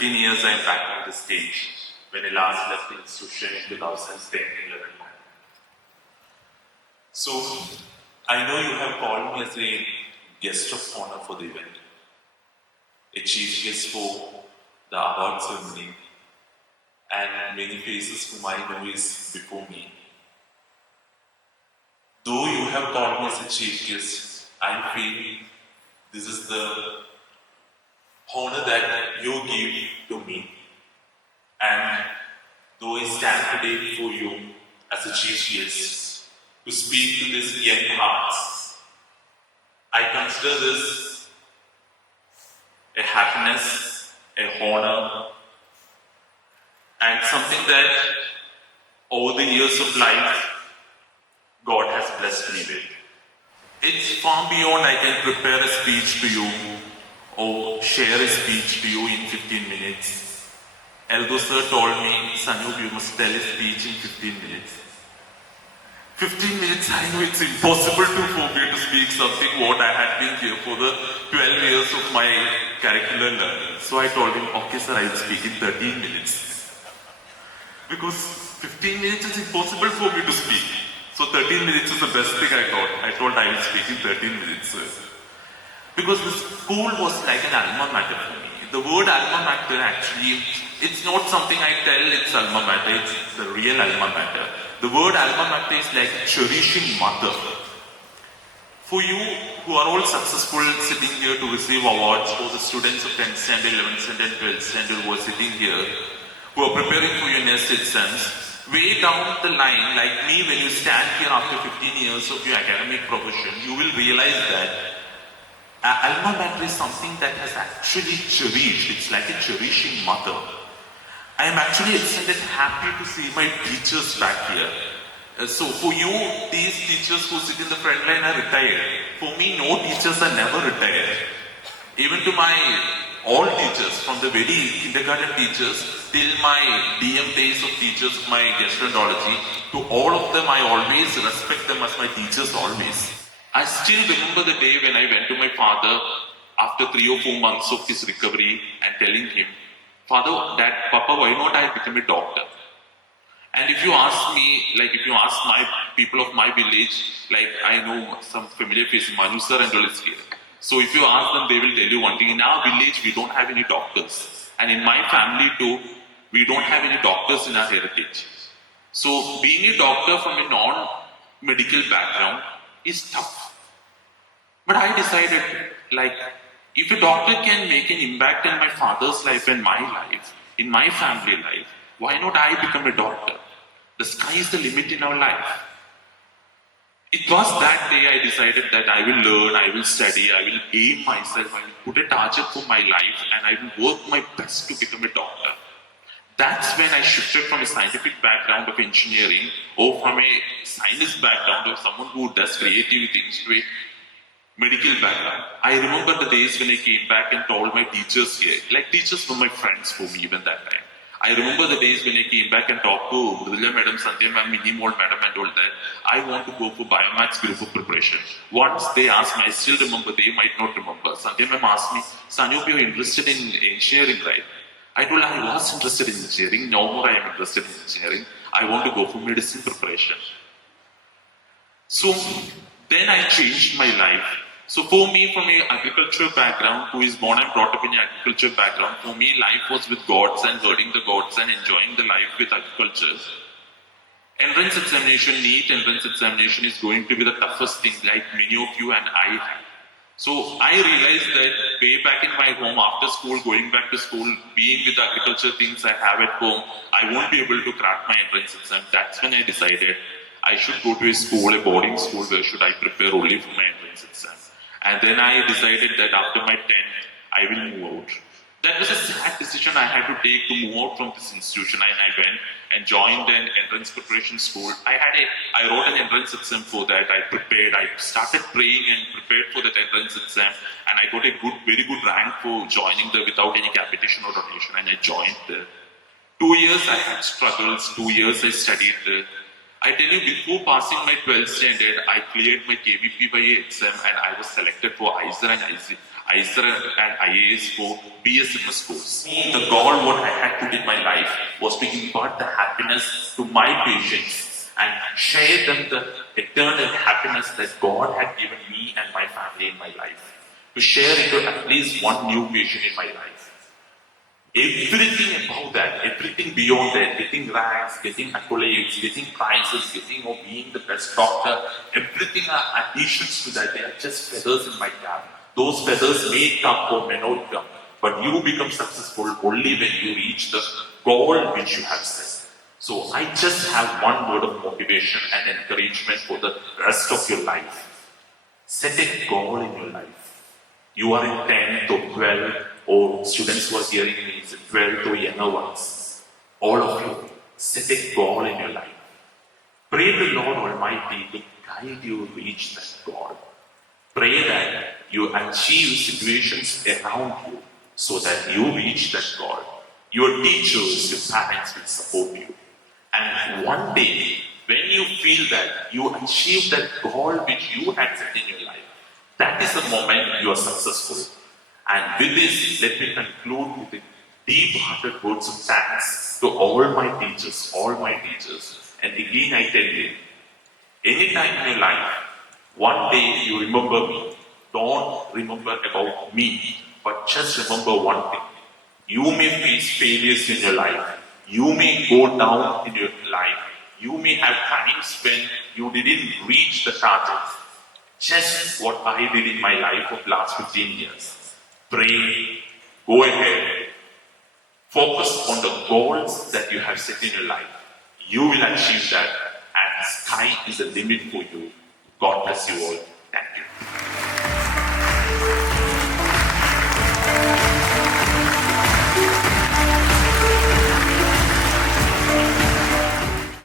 15 years I'm back on the stage when I last left the institution in 2010-11. So, I know you have called me as a guest of honor for the event, a chief guest for the award ceremony, and many faces whom I know is before me. Though you have called me as a chief guest, I feel this is the honor that you give to me. And though I stand today before you as a chief guest to speak to these young hearts, I consider this a happiness, a honor, and something that over the years of life God has blessed me with. It's far beyond I can prepare a speech to you or share a speech to you in 15 minutes. Eldo sir told me, Sanoop, you must tell a speech in 15 minutes. 15 minutes, I know it's impossible for me to speak something what I had been here for the 12 years of my curricular learning. So I told him, okay sir, I will speak in 13 minutes. Because 15 minutes is impossible for me to speak. So 13 minutes is the best thing I thought. I told I will speak in 13 minutes. Because the school was like an alma mater for me. The word alma mater actually, it's not something I tell it's alma mater, it's the real alma mater. The word alma mater is like cherishing mother. For you who are all successful sitting here to receive awards, for the students of 10th standard, 11th standard, 12th standard who are sitting here, who are preparing for your next exams, way down the line, like me, when you stand here after 15 years of your academic profession, you will realize that alma mater is something that has actually cherished. It's like a cherishing mother. I am actually excited, happy to see my teachers back here. So for you, these teachers who sit in the front line are retired. For me, no teachers are never retired. Even to my all teachers, from the very kindergarten teachers till my DM days of teachers of my gastroenterology, to all of them I always respect them as my teachers always. I still remember the day when I went to my father after 3 or 4 months of his recovery and telling him, Father, Dad, Papa, why not I become a doctor? And if you ask me, like if you ask my people of my village, like I know some familiar faces, Manu sir and all is here. So if you ask them, they will tell you one thing. In our village, we don't have any doctors. And in my family too, we don't have any doctors in our heritage. So being a doctor from a non-medical background is tough. But I decided, like, if a doctor can make an impact in my father's life and my life, in my family life, why not I become a doctor? The sky is the limit in our life. It was that day I decided that I will learn, I will study, I will aim myself, I will put a target for my life and I will work my best to become a doctor. That's when I shifted from a scientific background of engineering or from a science background of someone who does creative things to a medical background. I remember the days when I came back and told my teachers here, like teachers were my friends for me even that time. I remember the days when I came back and talked to Mridula madam, Sandhya ma'am, Mini Mold madam and all that. I want to go for biomaths group of preparation. Once they asked me, I still remember, they might not remember. Sandhya ma'am asked me, Sanoop, you're interested in engineering, right? I told her I was interested in engineering. No more I am interested in engineering. I want to go for medicine preparation. So then I changed my life. So for me, from an agriculture background, who is born and brought up in an agriculture background, for me life was with gods and herding the gods and enjoying the life with agriculture. Entrance examination, NEET entrance examination is going to be the toughest thing like many of you and I have. So I realized that way back in my home after school, going back to school, being with the agriculture things I have at home, I won't be able to crack my entrance exam. That's when I decided I should go to a school, a boarding school, where should I prepare only for my entrance exam. And then I decided that after my 10th, I will move out. That was a sad decision I had to take to move out from this institution, and I went and joined an entrance preparation school. I wrote an entrance exam for that. I prepared. I started praying and prepared for that entrance exam, and I got a very good rank for joining there without any capitation or donation, and I joined there. 2 years I had struggles. 2 years I studied there. I tell you, before passing my 12th standard, I cleared my KVPY exam and I was selected for ISER and ISR and IAS for BSMS course. The goal what I had put in my life was to impart the happiness to my patients and share them the eternal happiness that God had given me and my family in my life. To share it to at least one new patient in my life. Everything above that, everything beyond that, getting ranks, getting accolades, getting prizes, getting or being the best doctor, everything are additions to that. They are just feathers in my cap. Those feathers may come or may not come, but you become successful only when you reach the goal which you have set. So I just have one word of motivation and encouragement for the rest of your life. Set a goal in your life. You are in 10th or 12th, or students who are hearing me, 12th or younger ones. All of you, set a goal in your life. Pray the Lord Almighty to guide you reach that goal. Pray that you achieve situations around you so that you reach that goal. Your teachers, your parents will support you. And one day, when you feel that you achieve that goal which you had set in your life, that is the moment you are successful. And with this, let me conclude with the deep-hearted words of thanks to all my teachers, And again I tell you, anytime in your life, one day you remember me, don't remember about me, but just remember one thing. You may face failures in your life. You may go down in your life. You may have times when you didn't reach the target. Just what I did in my life of last 15 years. Pray, go ahead, focus on the goals that you have set in your life. You will achieve that, and sky is the limit for you. God bless you all. Thank you.